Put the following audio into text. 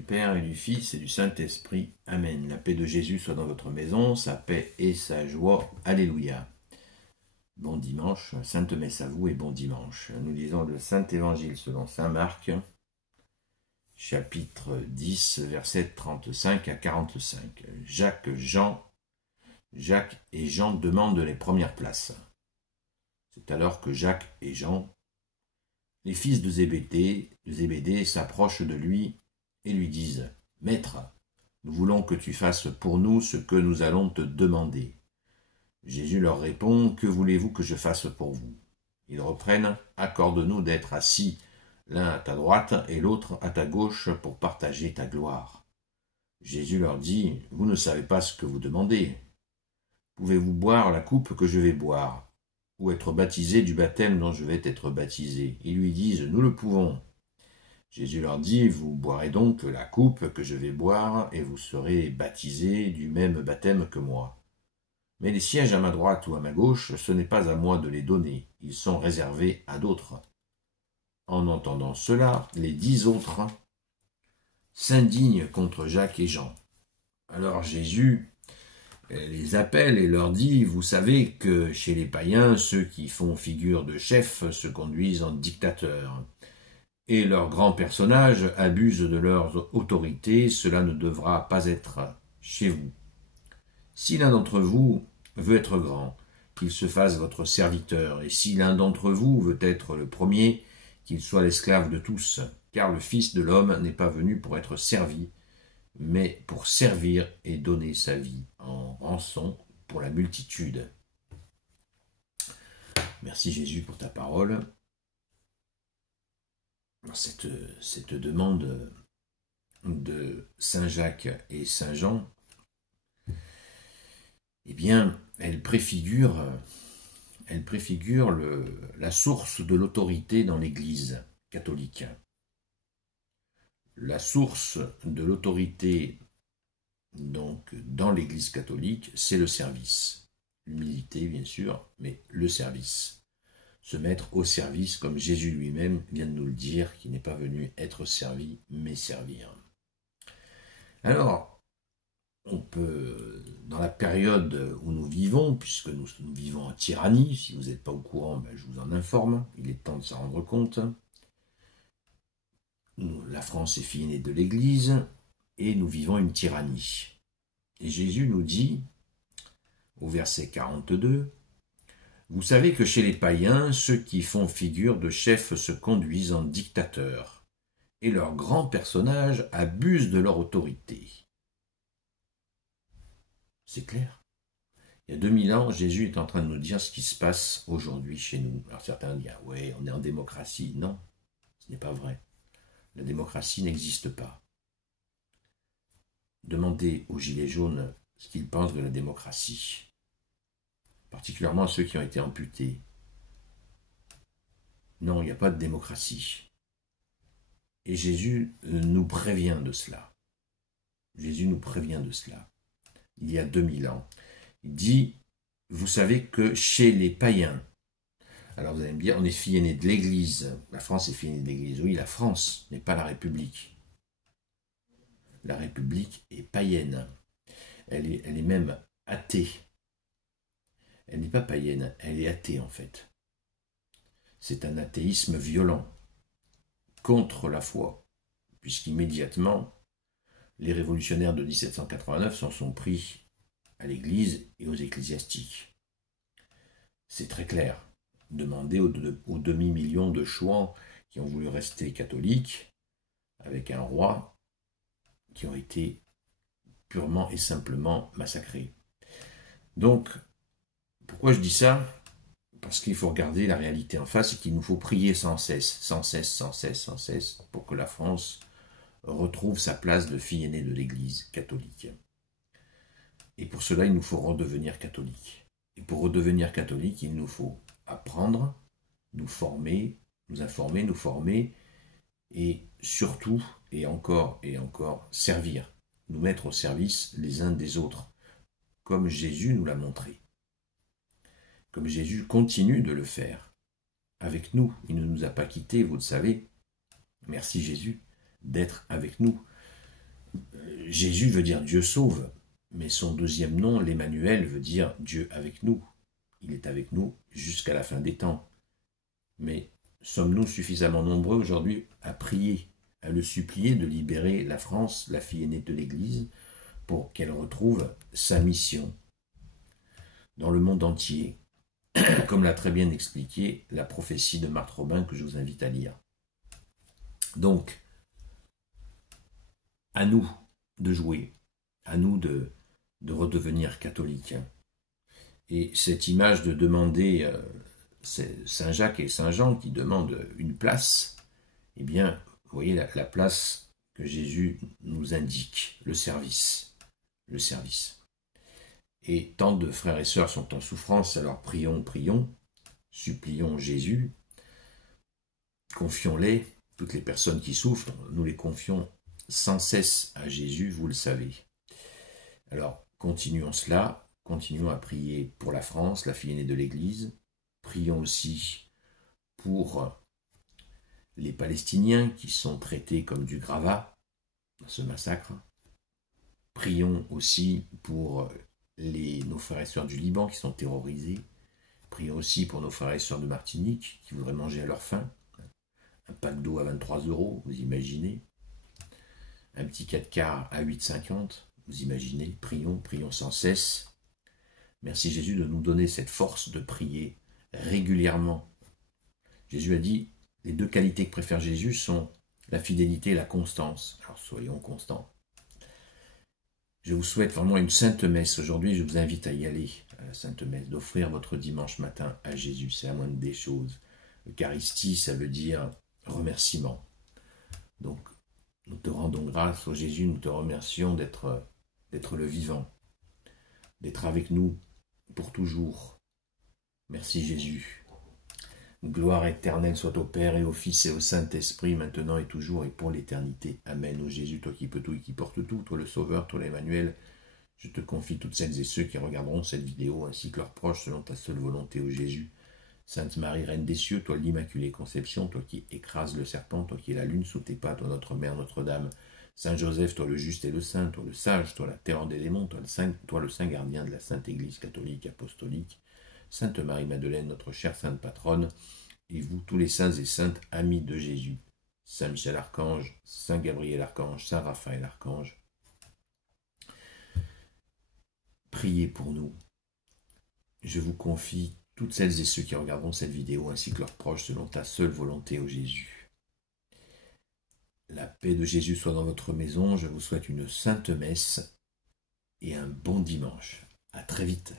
du Père et du Fils et du Saint-Esprit. Amen. La paix de Jésus soit dans votre maison, sa paix et sa joie. Alléluia. Bon dimanche, Sainte Messe à vous et bon dimanche. Nous lisons le Saint-Évangile selon Saint Marc, chapitre 10, versets 35 à 45. Jacques et Jean demandent les premières places. C'est alors que Jacques et Jean, les fils de Zébédée, s'approchent de lui et lui disent « Maître, nous voulons que tu fasses pour nous ce que nous allons te demander. » Jésus leur répond « Que voulez-vous que je fasse pour vous ?» Ils reprennent « Accorde-nous d'être assis l'un à ta droite et l'autre à ta gauche pour partager ta gloire. » Jésus leur dit « Vous ne savez pas ce que vous demandez. Pouvez-vous boire la coupe que je vais boire ? Ou être baptisé du baptême dont je vais être baptisé ?» Ils lui disent « Nous le pouvons. » Jésus leur dit « Vous boirez donc la coupe que je vais boire, et vous serez baptisés du même baptême que moi. Mais les sièges à ma droite ou à ma gauche, ce n'est pas à moi de les donner, ils sont réservés à d'autres. » En entendant cela, les 10 autres s'indignent contre Jacques et Jean. Alors Jésus les appelle et leur dit « Vous savez que chez les païens, ceux qui font figure de chefs se conduisent en dictateurs. Et leurs grands personnages abusent de leur autorité, cela ne devra pas être chez vous. Si l'un d'entre vous veut être grand, qu'il se fasse votre serviteur, et si l'un d'entre vous veut être le premier, qu'il soit l'esclave de tous, car le Fils de l'homme n'est pas venu pour être servi, mais pour servir et donner sa vie en rançon pour la multitude. » Merci Jésus pour ta parole. Cette demande de Saint Jacques et Saint Jean, eh bien, elle préfigure la source de l'autorité dans l'Église catholique. La source de l'autorité donc dans l'Église catholique, c'est le service. L'humilité, bien sûr, mais le service. Se mettre au service, comme Jésus lui-même vient de nous le dire, qui n'est pas venu être servi, mais servir. Alors, on peut, dans la période où nous vivons, puisque nous vivons en tyrannie, si vous n'êtes pas au courant, ben je vous en informe, il est temps de s'en rendre compte. La France est fille aînée de l'Église, et nous vivons une tyrannie. Et Jésus nous dit, au verset 42, « Vous savez que chez les païens, ceux qui font figure de chefs se conduisent en dictateurs, et leurs grands personnages abusent de leur autorité. » C'est clair. Il y a 2000 ans, Jésus est en train de nous dire ce qui se passe aujourd'hui chez nous. Alors certains disent « Ouais, on est en démocratie. » Non, ce n'est pas vrai. La démocratie n'existe pas. Demandez aux Gilets jaunes ce qu'ils pensent de la démocratie, particulièrement ceux qui ont été amputés. Non, il n'y a pas de démocratie. Et Jésus nous prévient de cela. Jésus nous prévient de cela. Il y a 2000 ans. Il dit, vous savez que chez les païens, alors vous allez me dire, on est fille aînée de l'Église. La France est fille aînée de l'Église. Oui, la France n'est pas la République. La République est païenne. Elle est même athée. Elle n'est pas païenne, elle est athée en fait. C'est un athéisme violent contre la foi, puisqu'immédiatement, les révolutionnaires de 1789 s'en sont pris à l'Église et aux ecclésiastiques. C'est très clair. Demandez aux demi-million de Chouans qui ont voulu rester catholiques, avec un roi, qui ont été purement et simplement massacrés. Donc, pourquoi je dis ça? Parce qu'il faut regarder la réalité en face et qu'il nous faut prier sans cesse, pour que la France retrouve sa place de fille aînée de l'Église catholique. Et pour cela, il nous faut redevenir catholique. Et pour redevenir catholique, il nous faut apprendre, nous former, nous informer, nous former, et surtout, et encore, servir, nous mettre au service les uns des autres, comme Jésus nous l'a montré. Comme Jésus continue de le faire avec nous. Il ne nous a pas quittés, vous le savez. Merci Jésus d'être avec nous. Jésus veut dire Dieu sauve, mais son deuxième nom, l'Emmanuel, veut dire Dieu avec nous. Il est avec nous jusqu'à la fin des temps. Mais sommes-nous suffisamment nombreux aujourd'hui à prier, à le supplier de libérer la France, la fille aînée de l'Église, pour qu'elle retrouve sa mission dans le monde entier, comme l'a très bien expliqué la prophétie de Marthe Robin que je vous invite à lire. Donc, à nous de jouer, à nous de redevenir catholiques. Et cette image de demander, c'est Saint Jacques et Saint Jean qui demandent une place, eh bien, vous voyez la place que Jésus nous indique, le service. Le service. Et tant de frères et sœurs sont en souffrance, alors prions, prions, supplions Jésus, confions-les, toutes les personnes qui souffrent, nous les confions sans cesse à Jésus, vous le savez. Alors, continuons cela, continuons à prier pour la France, la fille aînée de l'Église, prions aussi pour les Palestiniens qui sont traités comme du gravat dans ce massacre. Prions aussi pour nos frères et sœurs du Liban qui sont terrorisés. Prions aussi pour nos frères et sœurs de Martinique qui voudraient manger à leur faim. Un pack d'eau à 23 €, vous imaginez. Un petit 4x à 8,50 €, vous imaginez. Prions, prions sans cesse. Merci Jésus de nous donner cette force de prier régulièrement. Jésus a dit, les deux qualités que préfère Jésus sont la fidélité et la constance. Alors soyons constants. Je vous souhaite vraiment une sainte messe. Aujourd'hui, je vous invite à y aller, à la sainte messe, d'offrir votre dimanche matin à Jésus. C'est la moindre des choses. Eucharistie, ça veut dire remerciement. Donc, nous te rendons grâce, ô Jésus, nous te remercions d'être le vivant, d'être avec nous pour toujours. Merci Jésus. Gloire éternelle soit au Père et au Fils et au Saint-Esprit, maintenant et toujours et pour l'éternité. Amen. Ô Jésus, toi qui peux tout et qui portes tout, toi le Sauveur, toi l'Emmanuel, je te confie toutes celles et ceux qui regarderont cette vidéo, ainsi que leurs proches, selon ta seule volonté, ô Jésus. Sainte Marie, Reine des cieux, toi l'Immaculée Conception, toi qui écrases le serpent, toi qui es la lune sous tes pas, toi notre Mère, Notre-Dame, Saint Joseph, toi le juste et le saint, toi le sage, toi la terreur des démons, toi le saint gardien de la Sainte Église catholique apostolique, Sainte Marie-Madeleine, notre chère sainte patronne, et vous tous les saints et saintes amis de Jésus, Saint Michel Archange, Saint Gabriel Archange, Saint Raphaël Archange, priez pour nous. Je vous confie toutes celles et ceux qui regarderont cette vidéo ainsi que leurs proches selon ta seule volonté, ô Jésus. La paix de Jésus soit dans votre maison. Je vous souhaite une sainte messe et un bon dimanche. À très vite.